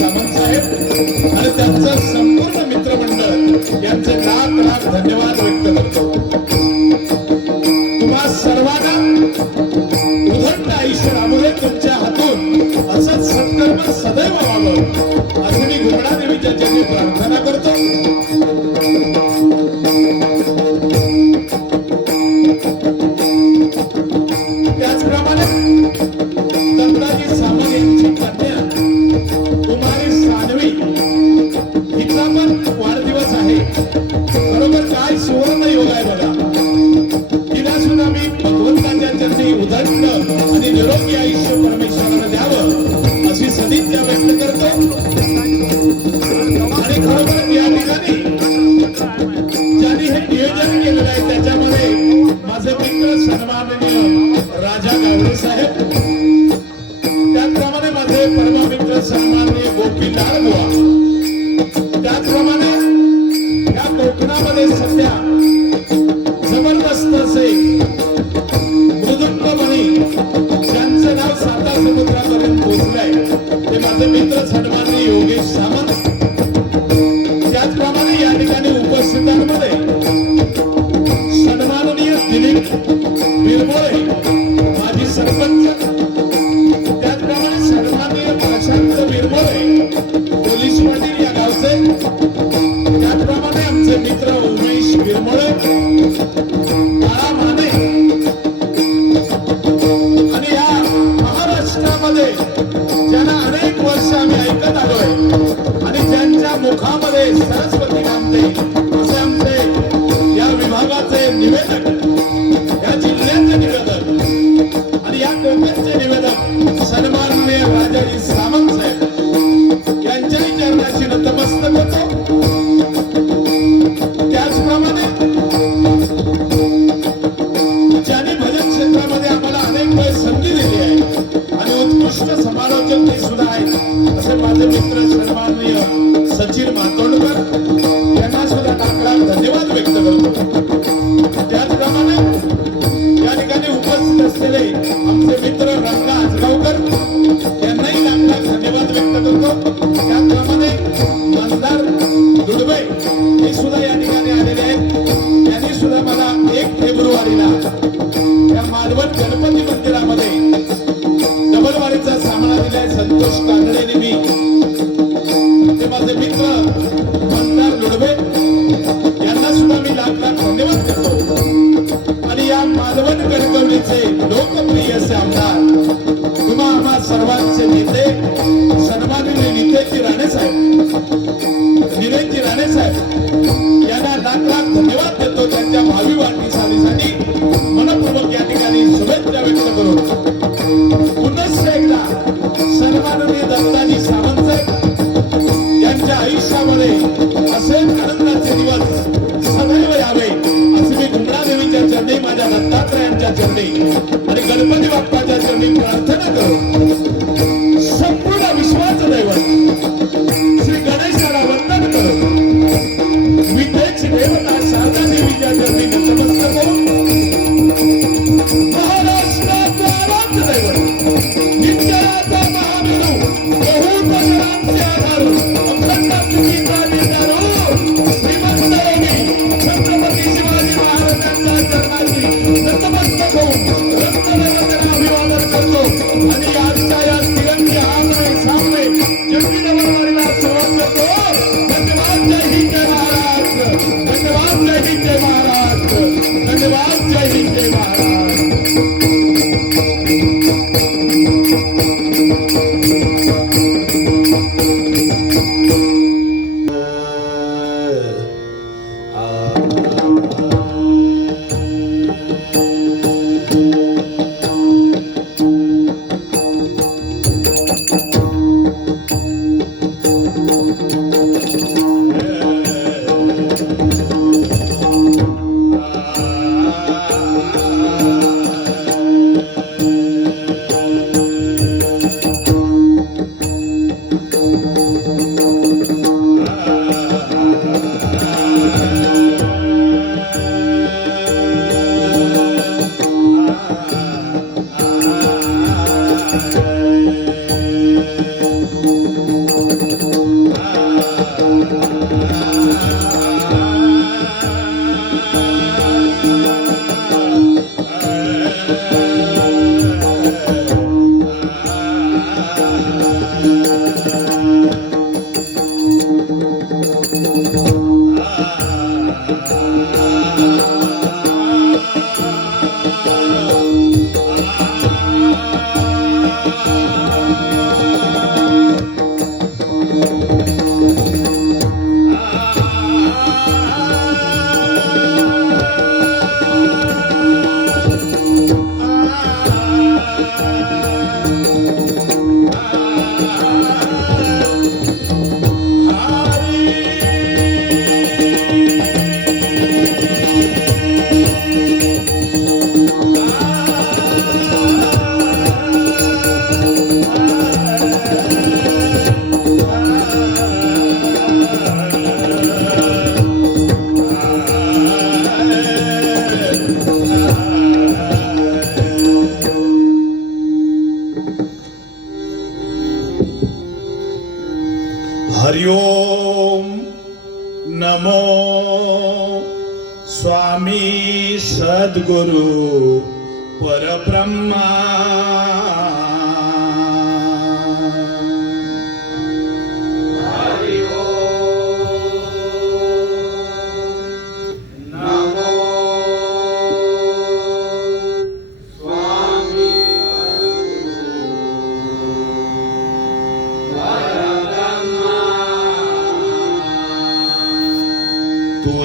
सामंत साहेब आणि त्यांचं संपूर्ण मित्रमंडळ यांचे लाख लाख धन्यवाद. माझे मित्र सन्माननीय Sachin Matondkar. Let's hear Thank.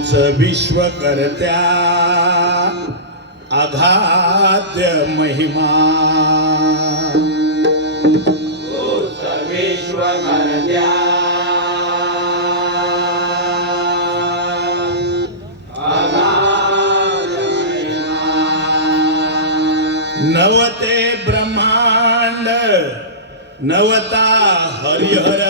तूच विश्वकर्त्या अघाद्य महिमा. नवते ब्रह्मांड नवता हरिहर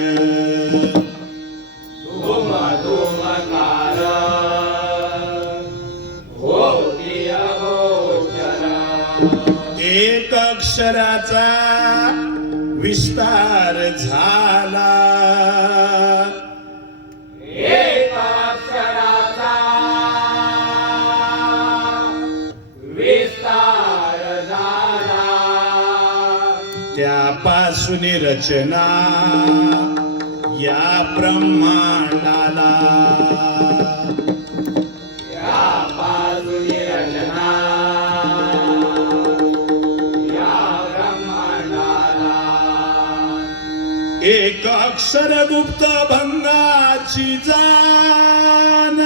विस्तार झाला. त्यापासून रचना या ब्रह्मांडा एक अक्षर गुप्त भंगाची जाण.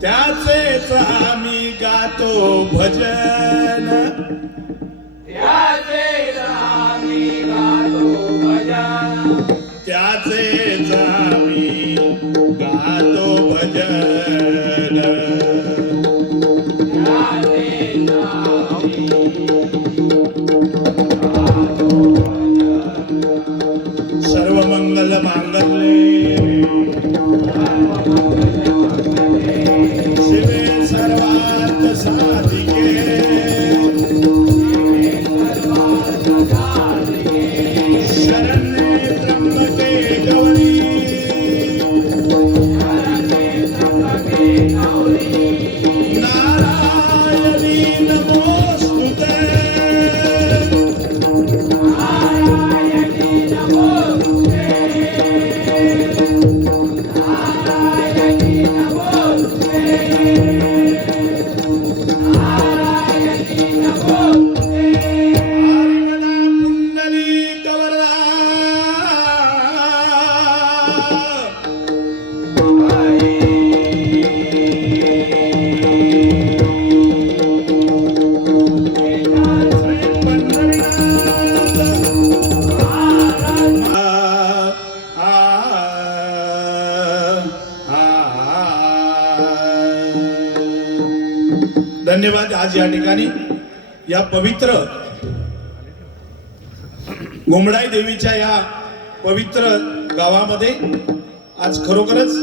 त्याचेच आम्ही गातो भजन. त्याचे आम्ही गातो भजन. त्याचेच आम्ही गातो भजन. ठिकाणी या पवित्र गोमडाई देवीच्या या पवित्र गावामध्ये आज खरोखरच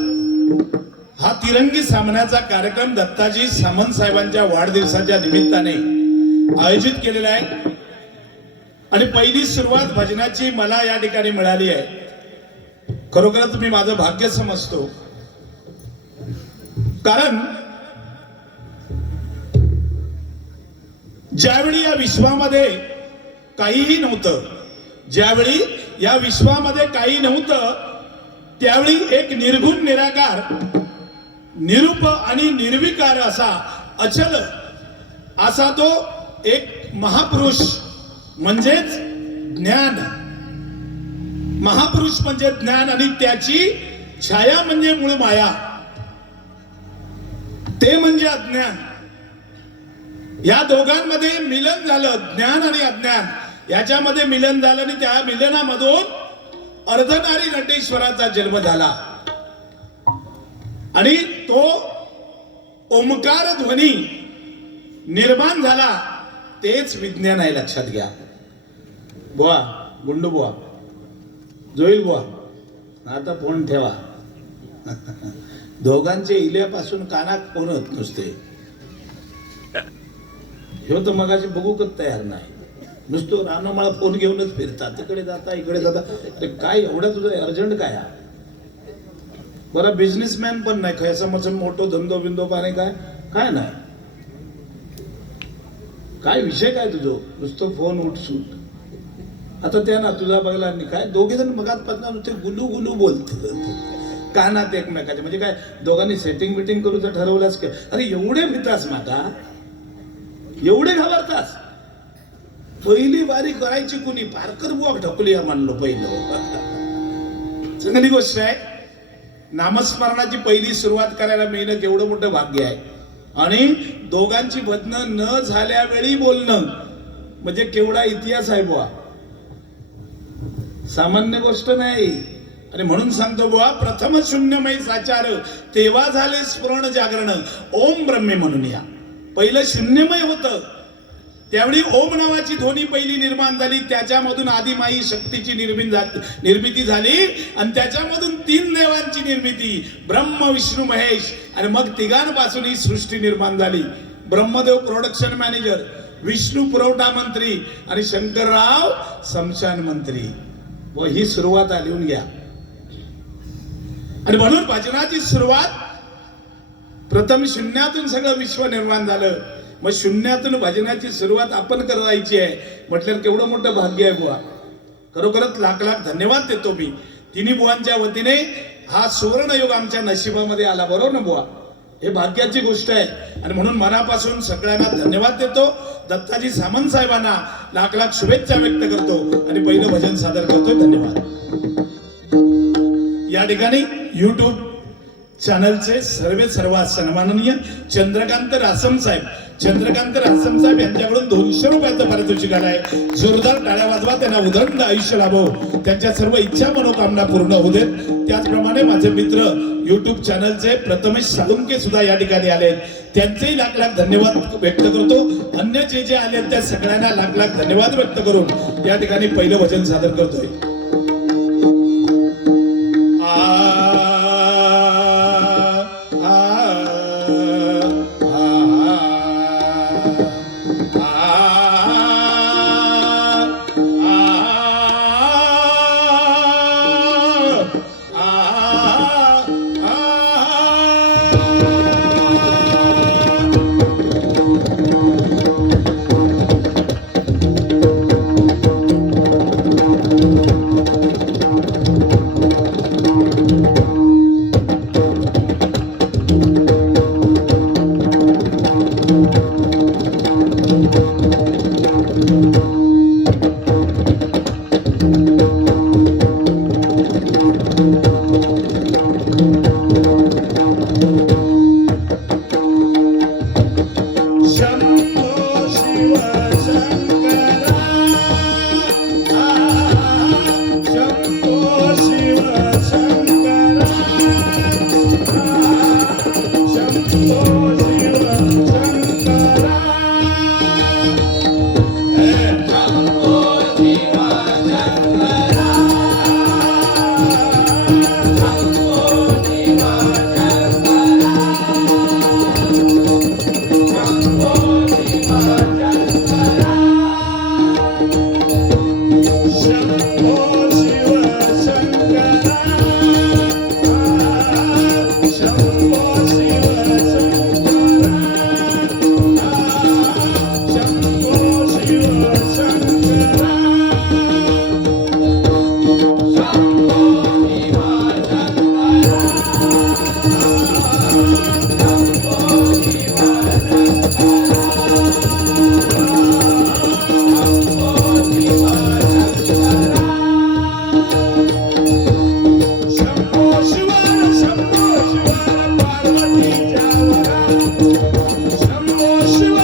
हा तिरंगी सामन्याचा कार्यक्रम दत्ताजी सामंत साहेबांच्या वाढदिवसाच्या निमित्ताने आयोजित केलेला आहे. आणि पहिली सुरुवात भजनाची मला या ठिकाणी मिळाली आहे. खरोखरच मी माझं भाग्य समजतो. कारण ज्यावेळी या विश्वामध्ये काहीही नव्हतं ज्यावेळी या विश्वामध्ये काही नव्हतं त्यावेळी एक निर्गुण निराकार निरूप आणि निर्विकार असा अचल असा तो एक महापुरुष म्हणजेच ज्ञान. महापुरुष म्हणजे ज्ञान आणि त्याची छाया म्हणजे मूळ माया. ते म्हणजे अज्ञान. या दोघांमध्ये मिलन झालं ज्ञान आणि अज्ञान. याच्यामध्ये मिलन झालं आणि त्या मिलनामधून अर्धनारी नटेश्वराचा जन्म झाला. आणि तो ओंकार ध्वनी निर्माण झाला तेच विज्ञान आहे लक्षात घ्या. बुवा गुंडू बुवा. जोईल बुवा. आता फोन ठेवा. दोघांचे इल्यापासून कानात फोन होत नुसते. ह्यो तर मगाशी बघूकच तयार नाही. नुसतं रानो मला फोन घेऊनच फिरता. तिकडे जाता इकडे जाता. अरे काय एवढं तुझं अर्जंट काय? बरं बिझनेसमॅन पण नाही. खयसा मचम मोठो धंदो बिंदो पाणी काय? काय नाही. काय विषय काय तुझो? नुसतं फोन उठसूट आता त्या ना तुझा बघला आणि काय? दोघे जण मगात पासून नुसते गुलू गुलू बोलत कानात एकमेकाचे. म्हणजे काय दोघांनी सेटिंग बिटिंग करूचं ठरवलंच काय? अरे एवढे मित्रास माका. एवढे घाबरतास पहिली बारी करायची कुणी? पारकर बुवा ढकलूया म्हणलो पहिलं. चांगली गोष्ट आहे नामस्मरणाची पहिली सुरुवात करायला मिळणं केवढं मोठं भाग्य आहे. आणि दोघांची भजनं न झाल्यावेळी बोलणं. म्हणजे केवढा इतिहास आहे बुवा. सामान्य गोष्ट नाही. आणि म्हणून सांगतो बुवा प्रथम शून्यमय साचार तेव्हा झाले स्फुरण जागरण. ओम ब्रह्मे म्हणून या. पहिलं शून्यमय होतं. त्यावेळी ओम नावाची ध्वनी पहिली निर्माण झाली त्याच्यामधून आदिमाई शक्तीची निर्मिती निर्मिती झाली आणि त्याच्यामधून तीन देवांची निर्मिती ब्रह्म विष्णू महेश आणि मग तिघांपासून ही सृष्टी निर्माण झाली. ब्रह्मदेव प्रोडक्शन मॅनेजर विष्णू पुरवठा मंत्री आणि शंकरराव समशान मंत्री. व ही सुरुवात लिहून घ्या. आणि म्हणून भजनाची सुरुवात प्रथम शून्यातून सगळं विश्व निर्माण झालं. मग शून्यातून भजनाची सुरुवात आपण करायची आहे. म्हटल्यावर केवढं मोठं भाग्य आहे बुवा. खरोखरच लाख लाख धन्यवाद देतो मी. तिन्ही बुवांच्या वतीने हा सुवर्णयोग आमच्या नशिबामध्ये आला बरोबर ना बुवा? हे भाग्याची गोष्ट आहे. आणि म्हणून मनापासून सगळ्यांना धन्यवाद देतो. दत्ताजी सामंत साहेबांना लाख लाख शुभेच्छा व्यक्त करतो. आणि पहिलं भजन सादर करतोय. धन्यवाद. या ठिकाणी युट्यूब चॅनलचे सर्वे सर्वात सन्माननीय चंद्रकांत रासम साहेब. चंद्रकांत रासम साहेब यांच्याकडून दोनशे रुपयाचं पारितोषिक आलं आहे. जोरदार टाळ्या वाजवा त्यांना उदंड आयुष्य लाभो. त्यांच्या सर्व इच्छा मनोकामना पूर्ण होऊ देत. त्याचप्रमाणे माझे मित्र युट्यूब चॅनलचे प्रथमेश साळुंके सुद्धा या ठिकाणी आले त्यांचेही लाख लाख धन्यवाद व्यक्त करतो. अन्य जे जे आले त्या सगळ्यांना लाख लाख धन्यवाद व्यक्त करून या ठिकाणी पहिलं वचन सादर करतोय. নমঃ